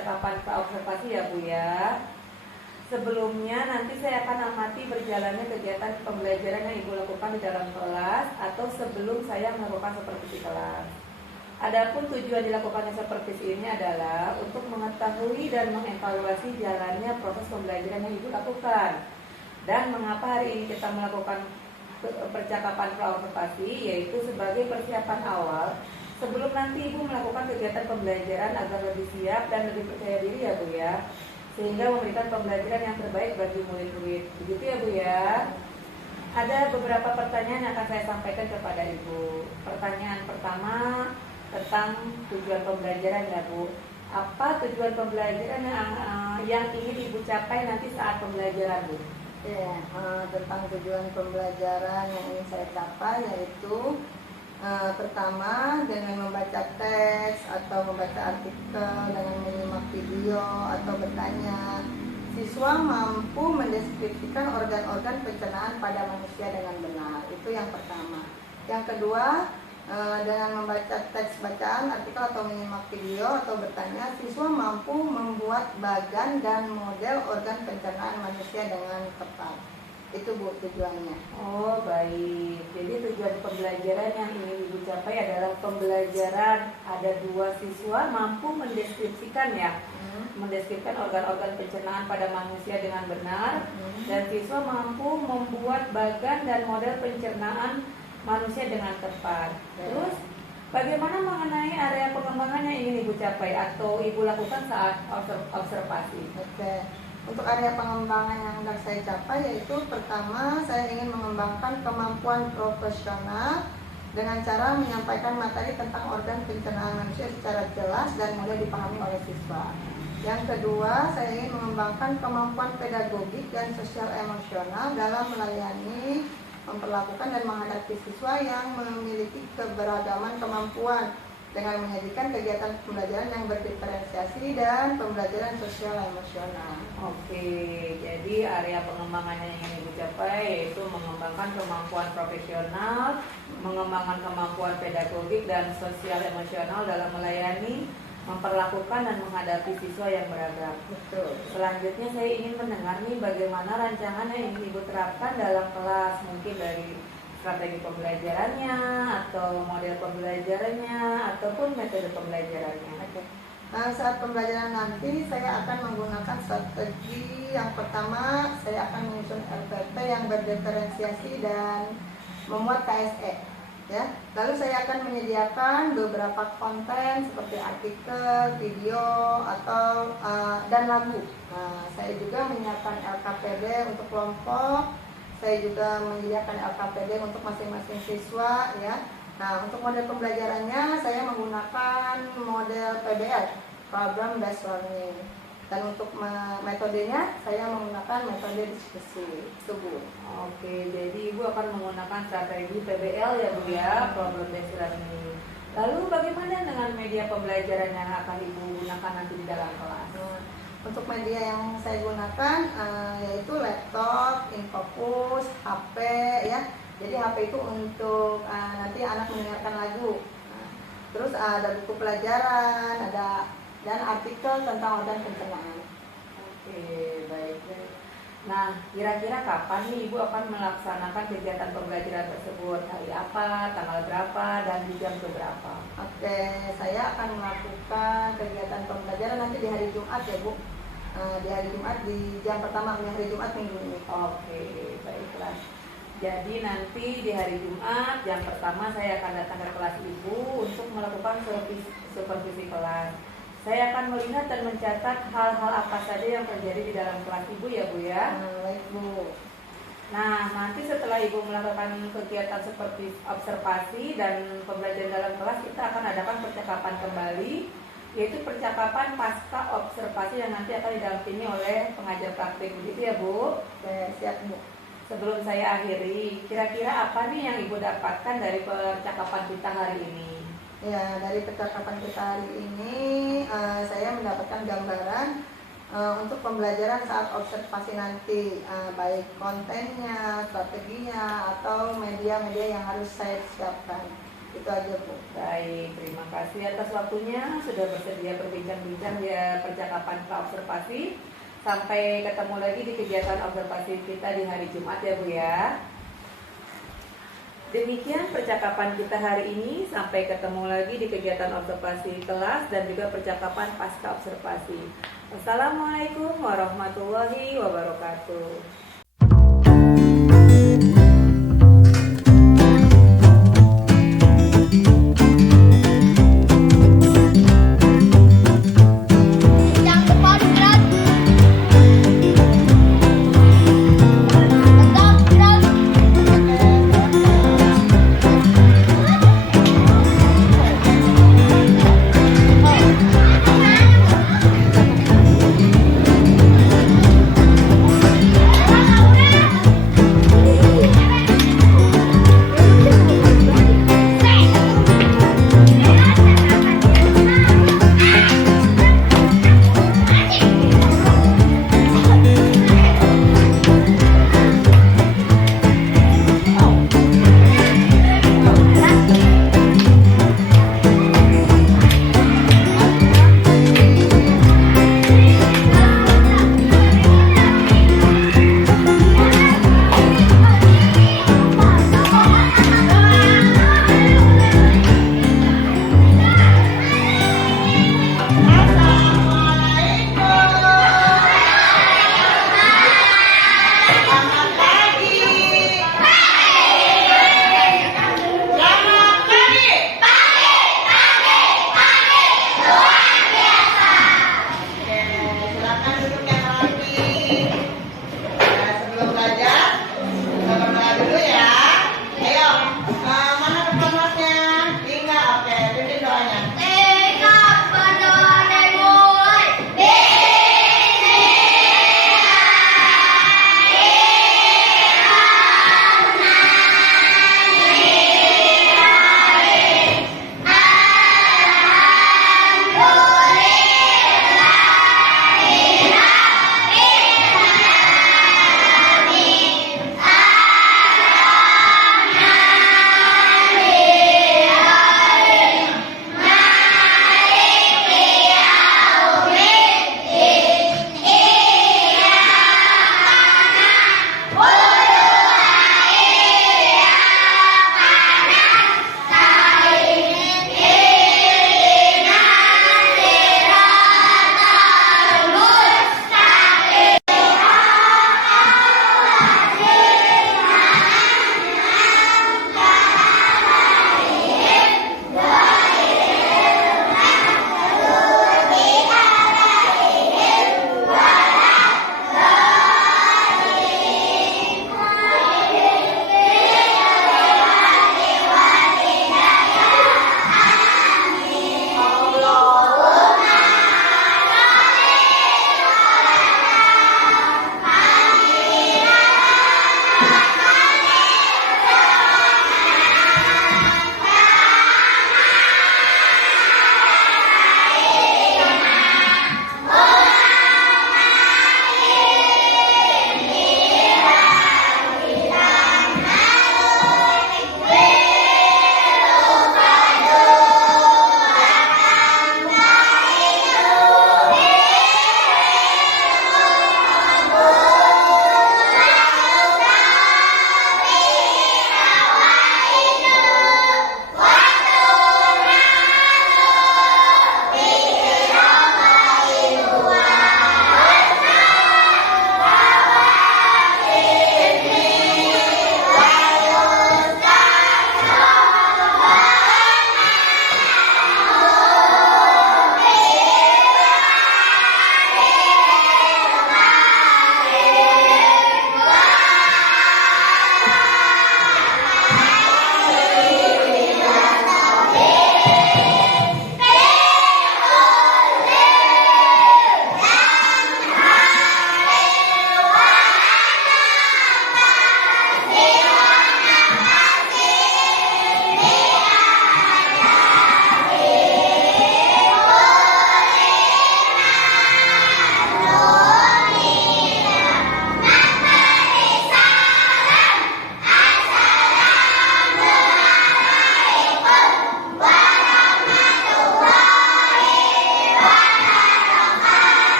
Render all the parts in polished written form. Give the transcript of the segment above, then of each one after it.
percakapan observasi ya Bu ya. Sebelumnya nanti saya akan amati berjalannya kegiatan pembelajaran yang Ibu lakukan di dalam kelas atau sebelum saya melakukan supervisi kelas. Adapun tujuan dilakukannya supervisi ini adalah untuk mengetahui dan mengevaluasi jalannya proses pembelajaran yang Ibu lakukan. Dan mengapa hari ini kita melakukan percakapan praobservasi, yaitu sebagai persiapan awal sebelum nanti Ibu melakukan kegiatan pembelajaran agar lebih siap dan lebih percaya diri ya Bu ya, sehingga memberikan pembelajaran yang terbaik bagi murid-murid. Begitu ya Bu ya. Ada beberapa pertanyaan yang akan saya sampaikan kepada Ibu. Pertanyaan pertama tentang tujuan pembelajaran ya Bu. Apa tujuan pembelajaran yang ingin Ibu capai nanti saat pembelajaran Bu? Ya, tentang tujuan pembelajaran yang ingin saya capai yaitu pertama dengan membaca teks atau membaca artikel, dengan menyimak video atau bertanya, siswa mampu mendeskripsikan organ-organ pencernaan pada manusia dengan benar. Itu yang pertama. Yang kedua, dengan membaca teks bacaan, artikel atau menyimak video atau bertanya, siswa mampu membuat bagan dan model organ pencernaan manusia dengan tepat. Itu Bu tujuannya. Oh baik. Jadi tujuan pembelajaran yang ingin Ibu capai adalah pembelajaran ada 2 siswa mampu mendeskripsikan ya, mendeskripsikan organ-organ pencernaan pada manusia dengan benar, dan siswa mampu membuat bagan dan model pencernaan manusia dengan tepat. Terus bagaimana mengenai area pengembangan yang ingin Ibu capai atau Ibu lakukan saat observasi? Oke. Untuk area pengembangan yang hendak saya capai yaitu pertama, saya ingin mengembangkan kemampuan profesional dengan cara menyampaikan materi tentang organ pencernaan manusia secara jelas dan mudah dipahami oleh siswa. Yang kedua, saya ingin mengembangkan kemampuan pedagogik dan sosial emosional dalam melayani, memperlakukan dan menghadapi siswa yang memiliki keberagaman kemampuan dengan menyajikan kegiatan pembelajaran yang berdiferensiasi dan pembelajaran sosial emosional. Oke, jadi area pengembangan yang ingin Ibu capai yaitu mengembangkan kemampuan profesional, mengembangkan kemampuan pedagogik dan sosial emosional dalam melayani, memperlakukan dan menghadapi siswa yang beragam. Betul. Selanjutnya saya ingin mendengar nih bagaimana rancangan yang ingin Ibu terapkan dalam kelas, mungkin dari strategi pembelajarannya atau model pembelajarannya ataupun metode pembelajarannya. Oke. Nah, saat pembelajaran nanti saya akan menggunakan strategi yang pertama, saya akan menyusun LPP yang berdiferensiasi dan memuat KSE. Ya. Lalu saya akan menyediakan beberapa konten seperti artikel, video atau dan lagu. Nah, saya juga menyiapkan LKPD untuk kelompok. Saya juga menyediakan LKPD untuk masing-masing siswa ya. Nah, untuk model pembelajarannya saya menggunakan model PBL, Program Based Learning. Dan untuk metodenya saya menggunakan metode diskusi. Itu Bu. Oke, jadi Ibu akan menggunakan strategi PBL ya Bu ya, Problem Based Learning. Lalu bagaimana dengan media pembelajaran yang akan Ibu gunakan nanti di dalam kelas? Untuk media yang saya gunakan yaitu laptop, infocus, HP ya. Jadi HP itu untuk nanti anak mendengarkan lagu. Terus ada buku pelajaran, ada dan artikel tentang organ pencernaan. Oke, baik. Nah, kira-kira kapan nih Ibu akan melaksanakan kegiatan pembelajaran tersebut? Hari apa, tanggal berapa, dan di jam berapa? Oke, saya akan melakukan kegiatan pembelajaran nanti di hari Jumat ya Bu. Di hari Jumat di jam pertama hari Jumat minggu ini. Oke, baiklah. Jadi nanti di hari Jumat jam pertama saya akan datang ke kelas Ibu untuk melakukan supervisi kelas. Saya akan melihat dan mencatat hal-hal apa saja yang terjadi di dalam kelas Ibu ya Bu ya. Baik Bu. Nah, nanti setelah Ibu melakukan kegiatan seperti observasi dan pembelajaran dalam kelas, kita akan adakan percakapan kembali, yaitu percakapan pasca observasi yang nanti akan didampingi oleh pengajar praktik. Begitu ya Bu? Oke, siap Bu. Sebelum saya akhiri, kira-kira apa nih yang Ibu dapatkan dari percakapan kita hari ini? Ya, dari percakapan kita hari ini saya mendapatkan gambaran untuk pembelajaran saat observasi nanti, baik kontennya, strateginya, atau media-media yang harus saya siapkan. Itu aja Bu. Baik, terima kasih atas waktunya sudah bersedia berbincang-bincang di percakapan observasi. Sampai ketemu lagi di kegiatan observasi kita di hari Jumat ya Bu ya. Demikian percakapan kita hari ini. Sampai ketemu lagi di kegiatan observasi kelas dan juga percakapan pasca observasi. Wassalamualaikum warahmatullahi wabarakatuh.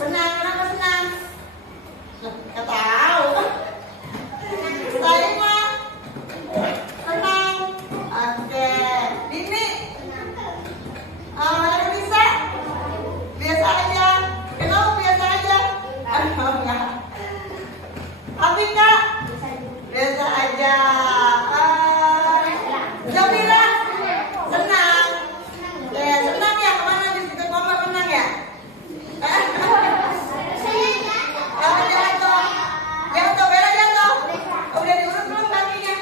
Senang, kenapa senang? Nggak tahu. Saya mah senang. Oke. Dini. Yang bisa? Biasa aja. Kenapa biasa aja? Enggak. Tapi Kak? Biasa aja. Jamila? Senang. Ya, senang ya. Kemana di situ mama senang ya? Jatuh. Jatuh, Bella jatuh. Udah diurut belum kakinya?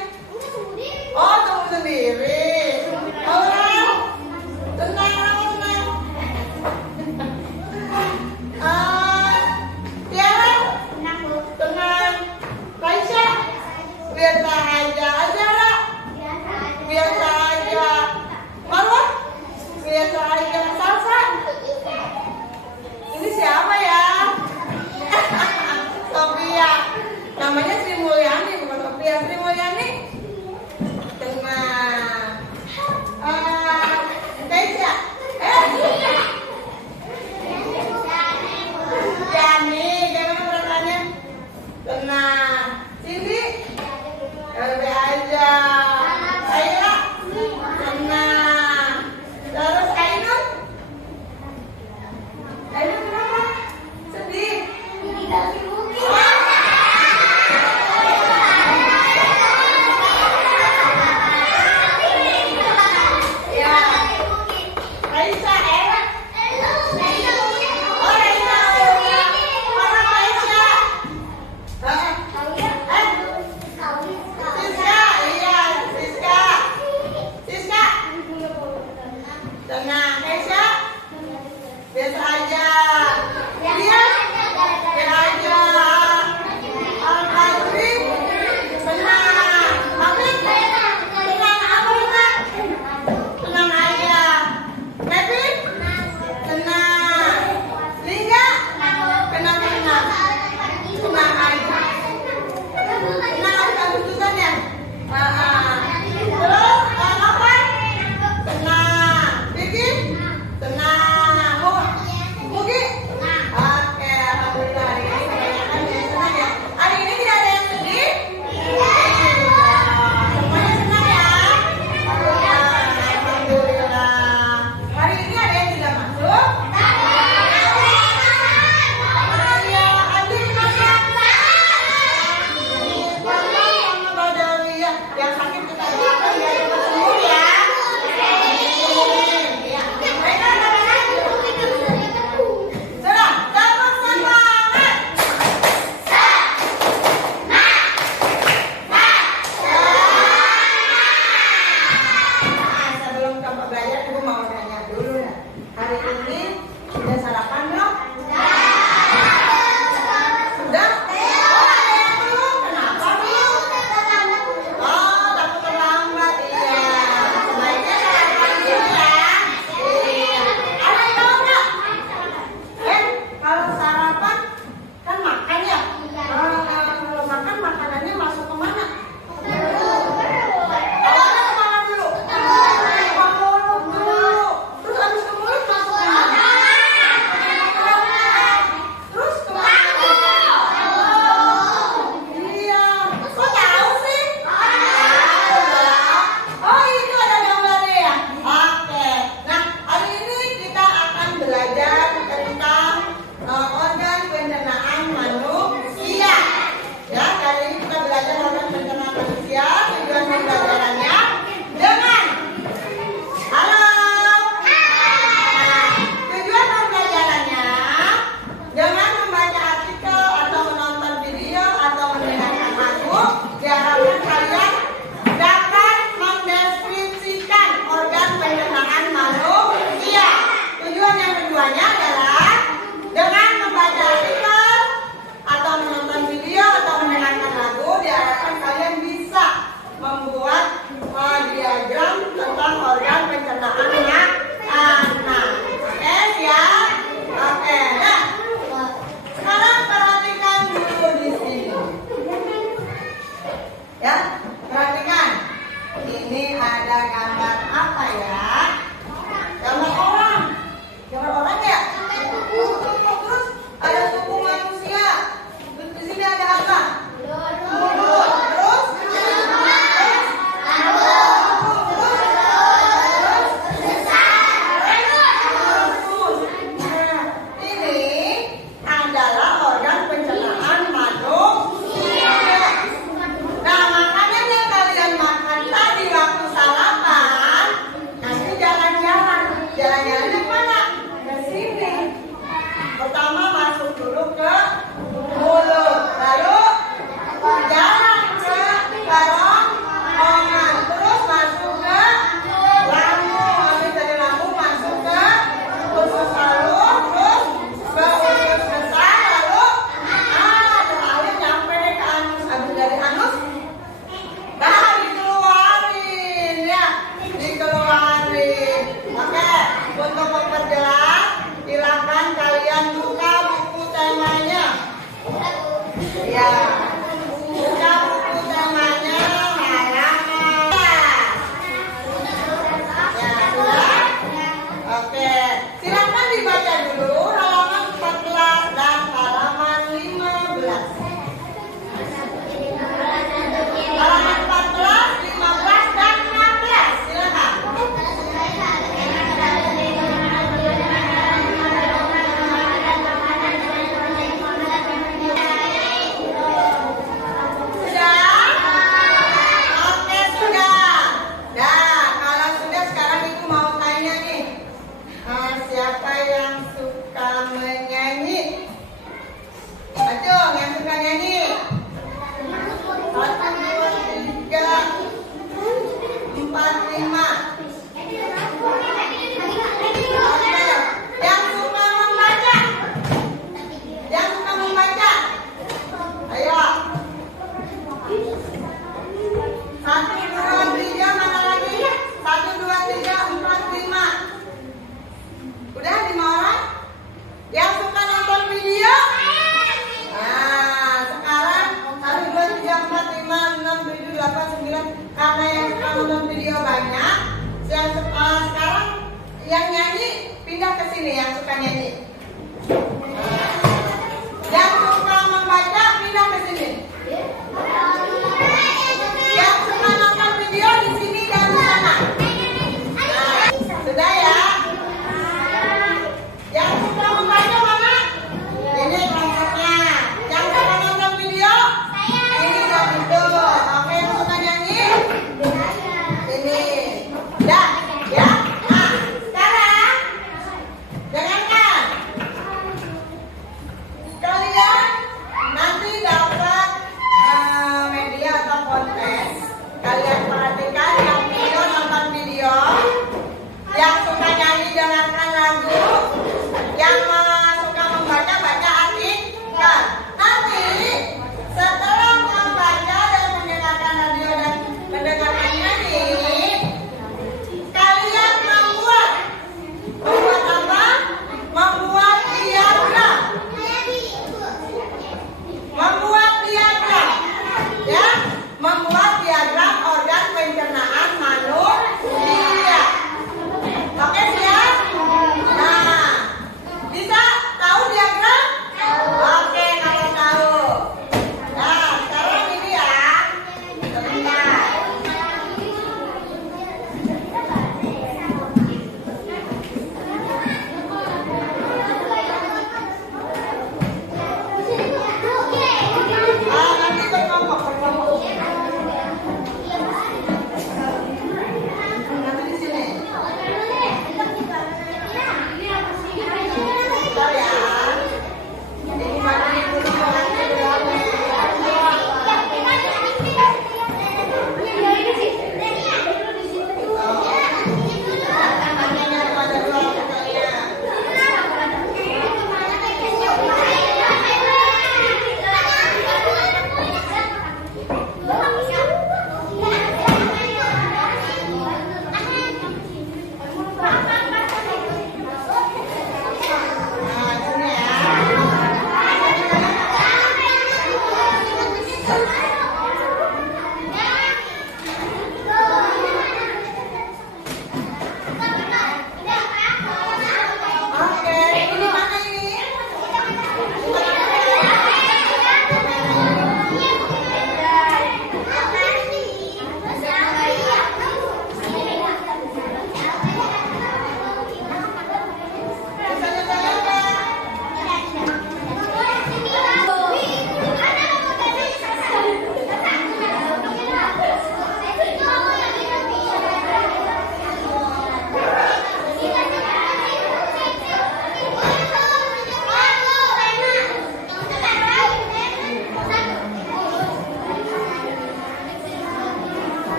Oh, tunggu sendiri. Orang. Tenang, tenang. Tiara? Tenang. Raisya? Biasa aja. Ya. Buka buku temanya halaman. Ya, sudah? Oke. Silakan dibaca dulu halaman 14 dan halaman 15. Halaman 14, 15 dan 16. Silakan. Sudah? Oke, sudah. Nah, kalau sudah sekarang Ibu mau tanya nih. Siapa yang suka menyanyi? Acung, yang suka nyanyi? 1, 2, 3, 4, 5. Oke. Yang suka membaca? Yang suka membaca? Ayo. 1, 2, 3, mana lagi? 1, 2, 3, 4, 5. Udah 5 orang? Yang suka nonton video? Nah, sekarang 1, 2, 3, 4, 5, 6, 7, 8, 9. Karena yang suka nonton video banyak, yang sekarang yang nyanyi pindah ke sini, yang suka nyanyi. Yang suka membaca pindah ke sini. Yang suka nonton video di sini dan di sana. Nah, sudah ya? Yang suka membaca mana? Ini kelompoknya. Yang suka nonton video? Ini dan itu. Oke, yang suka nyanyi? Ini. Dah, ya? Nah, sekarang dengarkan.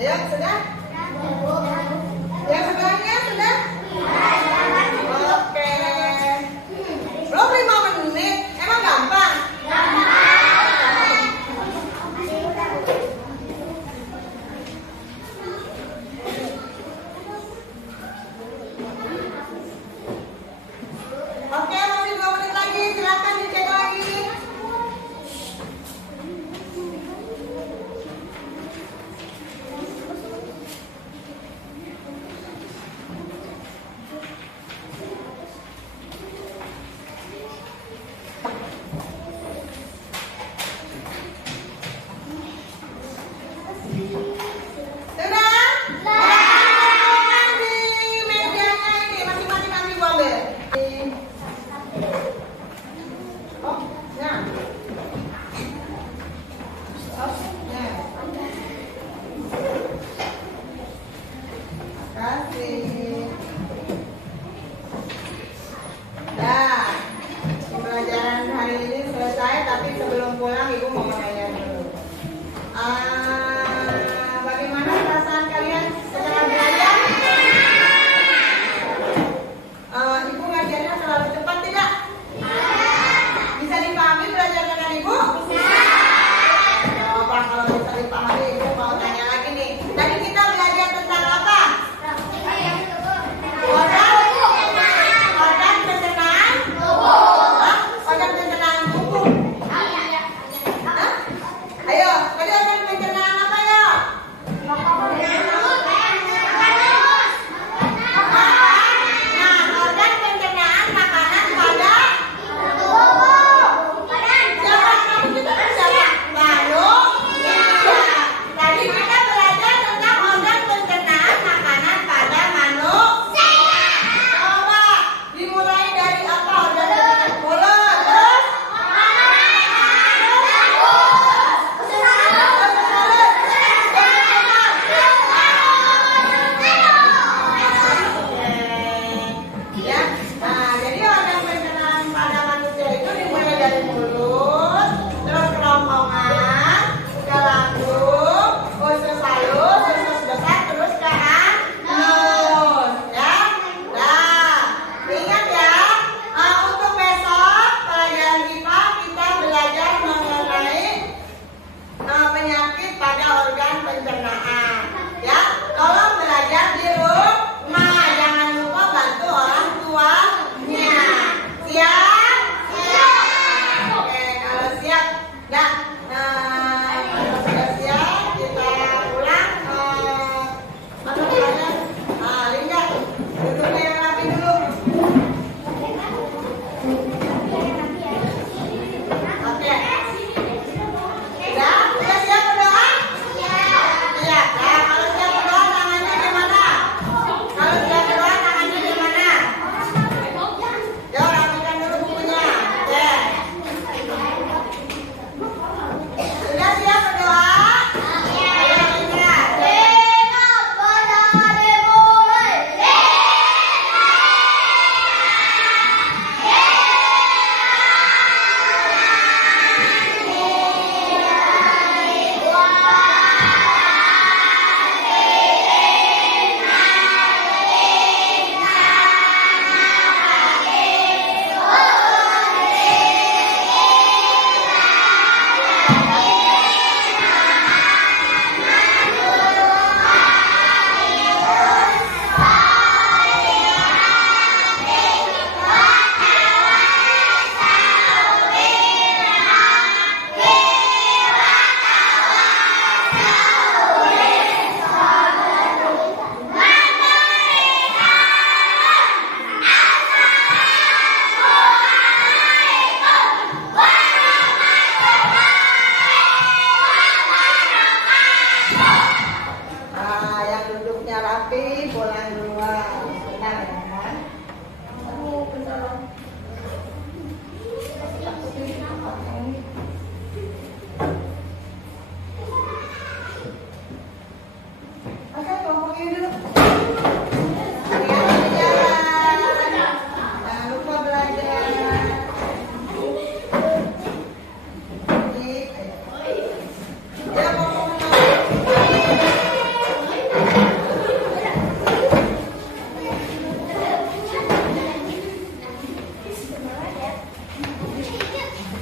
Ayo, sudah? Yang sebelahnya sudah? Oke. Belum 5 menit. Emang gampang? Oke, masih 2 menit lagi. Silakan dicek lagi. Sudah? Silakan di mejanya ini. Masing-masing nanti gua ambil. Oh, nah. Oh, nah. Kasih. Dah. Pembelajaran hari ini selesai, tapi sebelum pulang Ibu mau menanya dulu. Bagaimana perasaan kalian setelah belajar? Ibu ngajarnya terlalu cepat tidak? Bisa dipahami belajar dengan Ibu? Coba kalau bisa dipahami, Ibu mau tanya lagi nih. Tadi kita belajar tentang apa? Organ pencernaan tubuh. Organ pencernaan tubuh. Hah? Ayo, tadi organ pencernaan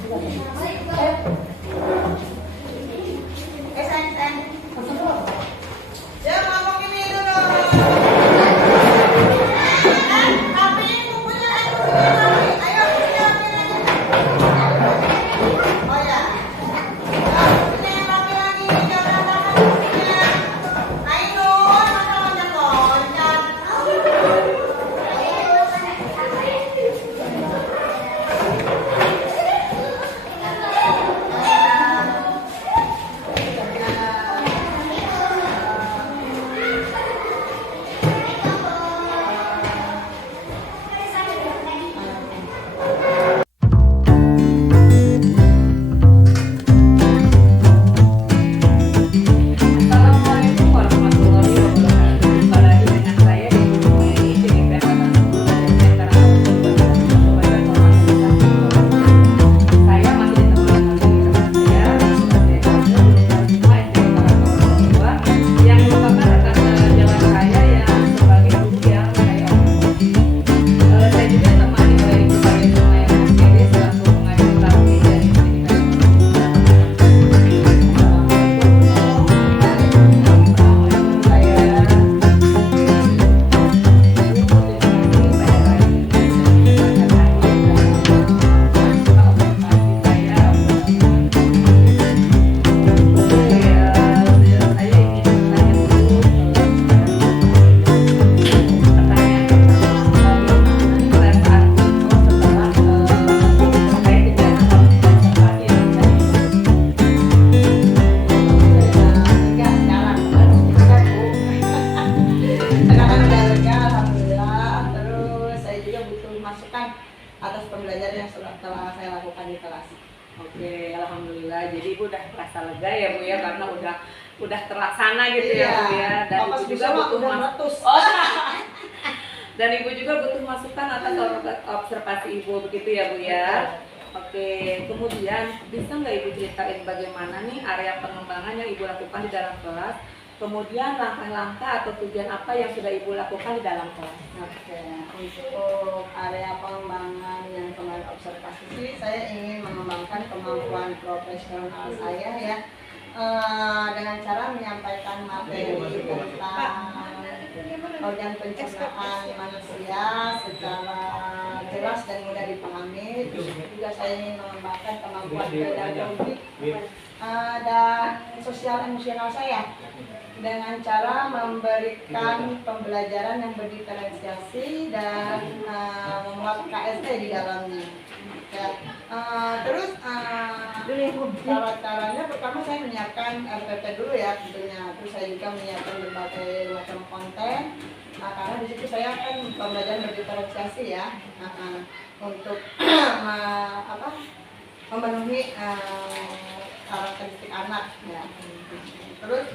sayang. Ya, ngomong ini dulu. Tapi bukunya aku sini. Ayo, oh ya. Ini yang rapi lagi, jangan makan bukunya. Ayo, makan loncat-loncat. Assalamualaikum warahmatullahi wabarakatuh. Jumpa lagi dengan saya di Gunung Mei, JGP Angkatan 10 dari Sementara Saya masih ditemani oleh rekan saya, yang merupakan rekan jalan saya yang sebagai guru yang saya hormati. Saya juga ditemani oleh Ibu Maria Sumayana Sendiri selaku pengajar praktik dari pendidikan. Sekarang udah lega, alhamdulillah. Terus saya juga butuh masukan atas pembelajaran yang telah saya lakukan di kelas. Oke, alhamdulillah. Jadi Ibu udah merasa lega ya Bu ya, karena udah terlaksana gitu ya Bu ya. Dan Bapak Ibu juga bisa butuh udah masukan. meletus. Dan Ibu juga butuh masukan atas observasi Ibu begitu ya Bu ya. Oke, kemudian bisa nggak Ibu ceritain bagaimana nih area pengembangan yang Ibu lakukan di dalam kelas? Kemudian langkah-langkah atau tujuan apa yang sudah Ibu lakukan di dalam kelas? Oke, untuk area pengembangan yang kemarin observasi sih, saya ingin mengembangkan kemampuan profesional saya ya, dengan cara menyampaikan materi tentang organ pencernaan manusia secara jelas dan mudah dipahami. Terus juga saya ingin mengembangkan kemampuan pedagogik dan sosial emosional saya dengan cara memberikan pembelajaran yang berdiferensiasi dan memuat KSE di dalamnya. Ya. Terus cara-caranya pertama saya menyiapkan RPP dulu ya tentunya. Terus saya juga menyiapkan berbagai macam konten. Nah, karena di situ saya akan pembelajaran berdiferensiasi ya, untuk memenuhi karakteristik anak ya. Terus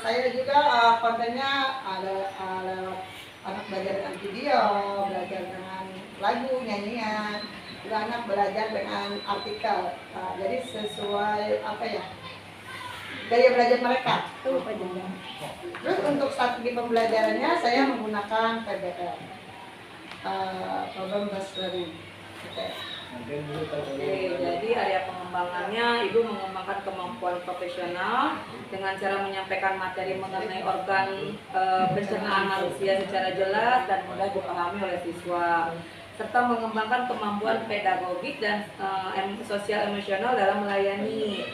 saya juga kontennya ada lewat anak belajar dengan video, belajar dengan lagu, nyanyian, juga anak belajar dengan artikel. Jadi sesuai gaya belajar mereka. Terus untuk strategi pembelajarannya saya menggunakan PBL, Problem Based Learning. Oke, jadi area pengembangannya Ibu mengembangkan kemampuan profesional dengan cara menyampaikan materi mengenai organ pencernaan manusia secara jelas dan mudah dipahami oleh siswa, serta mengembangkan kemampuan pedagogik dan sosial emosional dalam melayani.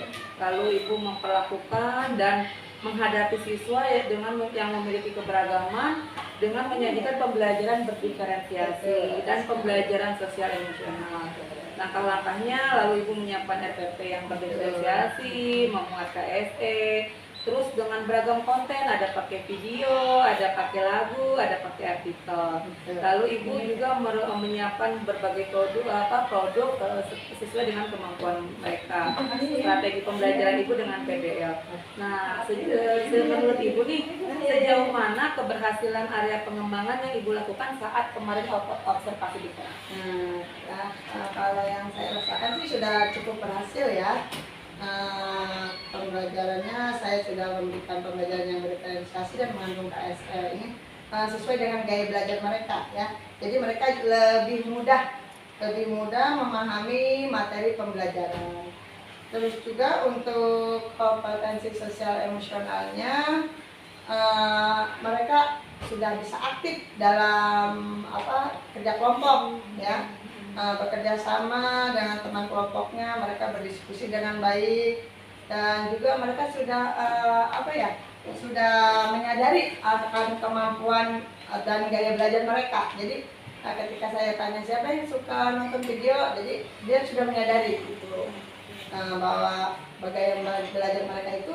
Lalu Ibu memperlakukan dan menghadapi siswa dengan yang memiliki keberagaman dengan menyajikan pembelajaran berdiferensiasi dan pembelajaran sosial emosional. Langkah-langkahnya lalu Ibu menyiapkan RPP yang berdiferensiasi, memuat KSE, terus dengan beragam konten, ada pakai video, ada pakai lagu, ada pakai artikel. Lalu Ibu juga menyiapkan berbagai produk sesuai dengan kemampuan mereka. Strategi pembelajaran Ibu dengan PBL. Nah, menurut Ibu nih, sejauh mana keberhasilan area pengembangan yang Ibu lakukan saat kemarin observasi di kelas? Kalau yang saya rasakan sih sudah cukup berhasil ya. Pembelajarannya saya sudah memberikan pembelajaran yang berdiferensiasi dan mengandung KSE ini sesuai dengan gaya belajar mereka ya. Jadi mereka lebih mudah lebih mudah memahami materi pembelajaran. Terus juga untuk kompetensi sosial emosionalnya, mereka sudah bisa aktif dalam kerja kelompok ya, bekerja sama dengan teman kelompoknya, mereka berdiskusi dengan baik, dan juga mereka sudah sudah menyadari akan kemampuan dan gaya belajar mereka. Jadi ketika saya tanya siapa yang suka nonton video, jadi dia sudah menyadari gitu, bahwa gaya belajar mereka itu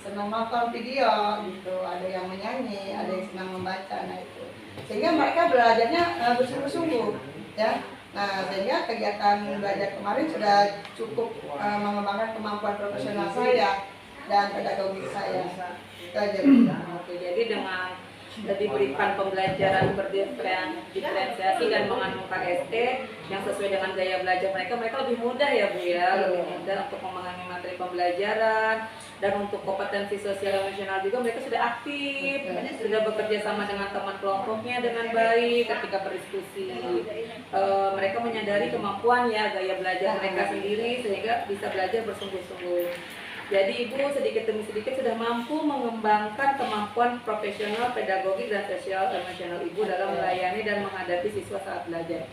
senang nonton video gitu, ada yang menyanyi, ada yang senang membaca, nah itu sehingga mereka belajarnya bersungguh-sungguh ya. Nah, sehingga kegiatan belajar kemarin sudah cukup mengembangkan kemampuan profesional saya dan pedagogik saya. Oke, jadi dengan diberikan pembelajaran berdiferensiasi dan mengandung KST yang sesuai dengan gaya belajar mereka, mereka lebih mudah ya Bu ya, lebih mudah untuk memahami materi pembelajaran, dan untuk kompetensi sosial emosional juga mereka sudah aktif, sudah bekerja sama dengan teman kelompoknya dengan baik ketika berdiskusi. Mereka menyadari kemampuan ya gaya belajar mereka sendiri sehingga bisa belajar bersungguh-sungguh. Jadi Ibu sedikit demi sedikit sudah mampu mengembangkan kemampuan profesional, pedagogik, dan sosial emosional Ibu dalam melayani dan menghadapi siswa saat belajar.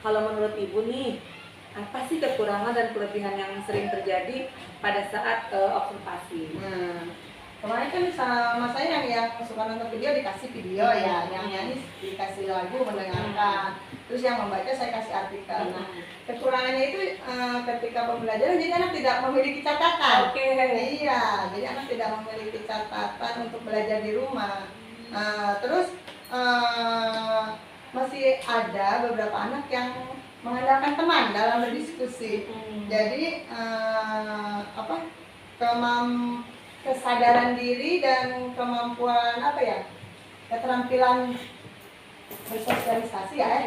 Kalau menurut Ibu nih, apa sih kekurangan dan kelebihan yang sering terjadi pada saat observasi? Kemarin kan sama saya yang suka nonton video dikasih video ya, yang nyanyi dikasih lagu mendengarkan, terus yang membaca saya kasih artikel. Nah, kekurangannya itu ketika pembelajaran jadi anak tidak memiliki catatan. Oke. Iya, jadi anak tidak memiliki catatan untuk belajar di rumah. Terus masih ada beberapa anak yang mengandalkan teman dalam berdiskusi. Jadi kesadaran diri dan kemampuan keterampilan bersosialisasi ya,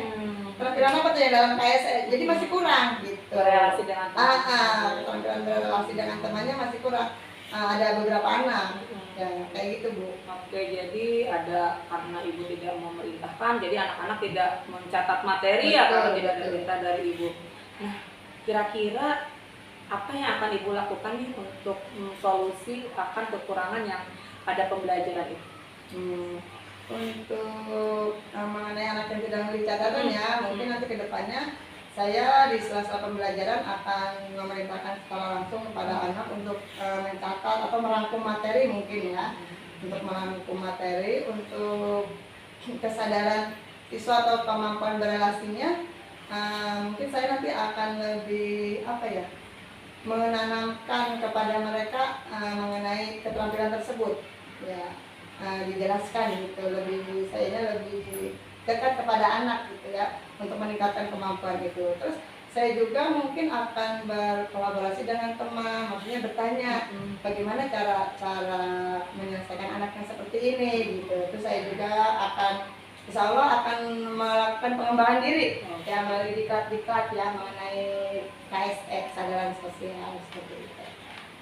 keterampilan apa tuh yang dalam KSE, jadi masih kurang gitu. Berelasi dengan teman. Keterampilan berelasi dengan temannya masih kurang. Ada beberapa anak ya, kayak gitu Bu. Oke, jadi ada karena Ibu tidak memerintahkan, jadi anak-anak tidak mencatat materi ya kalau tidak ada perintah dari Ibu. Nah, kira-kira apa yang akan Ibu lakukan nih untuk solusi akan kekurangan yang ada pembelajaran itu? Untuk mengenai anak yang tidak memiliki catatan ya, mungkin nanti ke depannya saya di sela-sela pembelajaran akan memerintahkan secara langsung kepada anak untuk mencatat atau merangkum materi mungkin ya, untuk merangkum materi, untuk kesadaran siswa atau kemampuan berelasinya. Mungkin saya nanti akan lebih menanamkan kepada mereka mengenai keterampilan tersebut ya, dijelaskan gitu, saya lebih dekat kepada anak gitu ya, untuk meningkatkan kemampuan itu. Terus saya juga mungkin akan berkolaborasi dengan teman, maksudnya bertanya bagaimana cara menyelesaikan anak yang seperti ini gitu. Terus saya juga insya Allah akan melakukan pengembangan diri ya, melalui diklat ya mengenai KSE, kesadaran sosial seperti itu.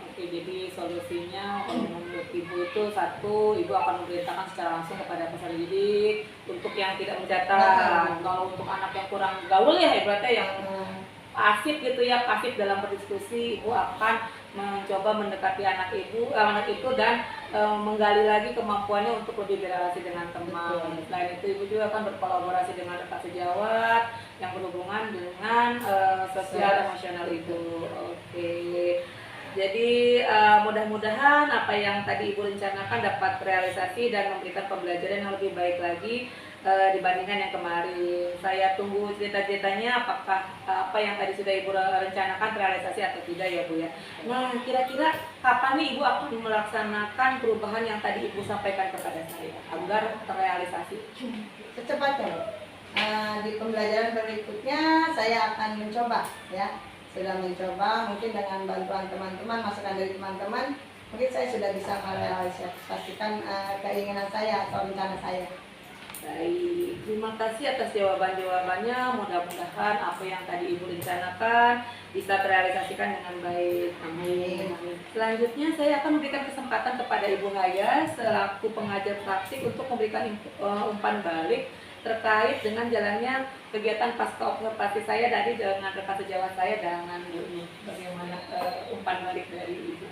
Oke, jadi solusinya menurut Ibu itu satu, Ibu akan memerintahkan secara langsung kepada peserta didik untuk yang tidak mencatat. Kalau untuk anak yang kurang gaul ya ibaratnya yang pasif gitu ya, pasif dalam berdiskusi, Ibu akan mencoba mendekati anak itu dan menggali lagi kemampuannya untuk lebih berrelasi dengan teman. Selain itu Ibu juga akan berkolaborasi dengan rekan sejawat yang berhubungan dengan sosial emosional Ibu. Oke. Jadi mudah-mudahan apa yang tadi Ibu rencanakan dapat terrealisasi dan memberikan pembelajaran yang lebih baik lagi dibandingkan yang kemarin. Saya tunggu cerita-ceritanya apakah apa yang tadi sudah Ibu rencanakan terrealisasi atau tidak ya Bu ya. Nah, kira-kira kapan nih Ibu akan melaksanakan perubahan yang tadi Ibu sampaikan kepada saya agar terrealisasi? Secepatnya. Di pembelajaran berikutnya saya akan mencoba ya. Sudah mencoba, mungkin dengan bantuan teman-teman, masukan dari teman-teman, mungkin saya sudah bisa merealisasikan keinginan saya atau rencana saya. Baik, terima kasih atas jawaban-jawabannya. Mudah-mudahan apa yang tadi Ibu rencanakan bisa terrealisasikan dengan baik. Amin. Selanjutnya saya akan memberikan kesempatan kepada Ibu Haya selaku pengajar praktik untuk memberikan umpan balik terkait dengan jalannya kegiatan pasca observasi saya tadi dengan rekan sejawat saya dengan Bu Nur. Bagaimana umpan balik dari Ibu?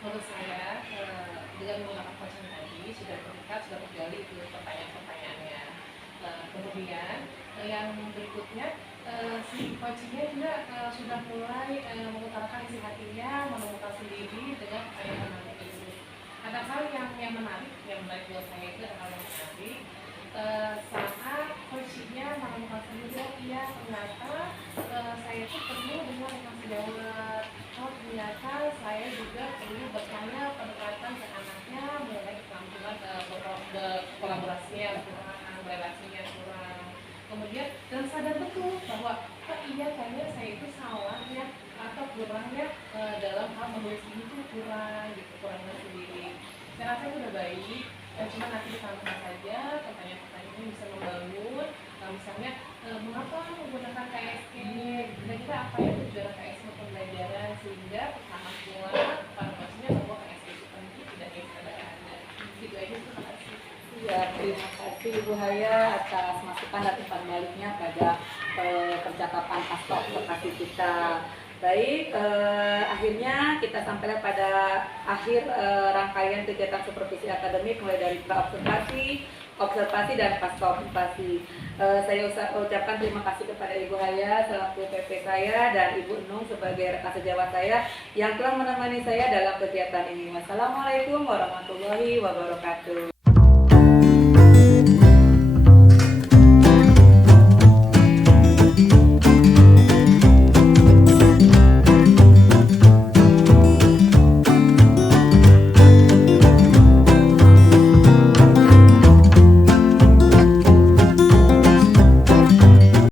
Menurut saya dengan menggunakan coaching tadi sudah terlihat, sudah tergali itu pertanyaan-pertanyaannya. Kemudian yang berikutnya si coachingnya juga sudah mulai mengutarakan isi hatinya, menemukan sendiri dengan pertanyaan itu. Ada hal yang menarik buat saya itu ada hal yang menarik. Saat coachingnya menemukan sendiri, oh iya ternyata saya itu perlu dengan rekan sejawat. Oh ternyata saya juga perlu bertanya pendekatan ke anaknya mengenai keterampilan berkolaborasinya kurang, relasinya kurang. Kemudian dan sadar betul bahwa oh iya kayaknya saya itu salah ya atau kurangnya dalam hal menulis ini tuh kurang gitu, kurangnya sendiri. Saya rasa itu udah baik. Cuma nanti ditambah saja pertanyaan-pertanyaan ini bisa membangun. Misalnya mengapa menggunakan KSE, kira-kira apa yang tujuan KSE pembelajaran sehingga pertama pula para coachnya bahwa KSE itu penting tidak ada. Gitu aja, terima kasih. Ya, terima kasih Ibu Haya atas masukan dan umpan baliknya pada percakapan pasca observasi kita. Baik, akhirnya kita sampai pada akhir rangkaian kegiatan supervisi akademik mulai dari pra-observasi, observasi dan pasca observasi. Saya ucapkan terima kasih kepada Ibu Haya selaku PP saya dan Ibu Nung sebagai rekan sejawat saya yang telah menemani saya dalam kegiatan ini. Wassalamualaikum warahmatullahi wabarakatuh.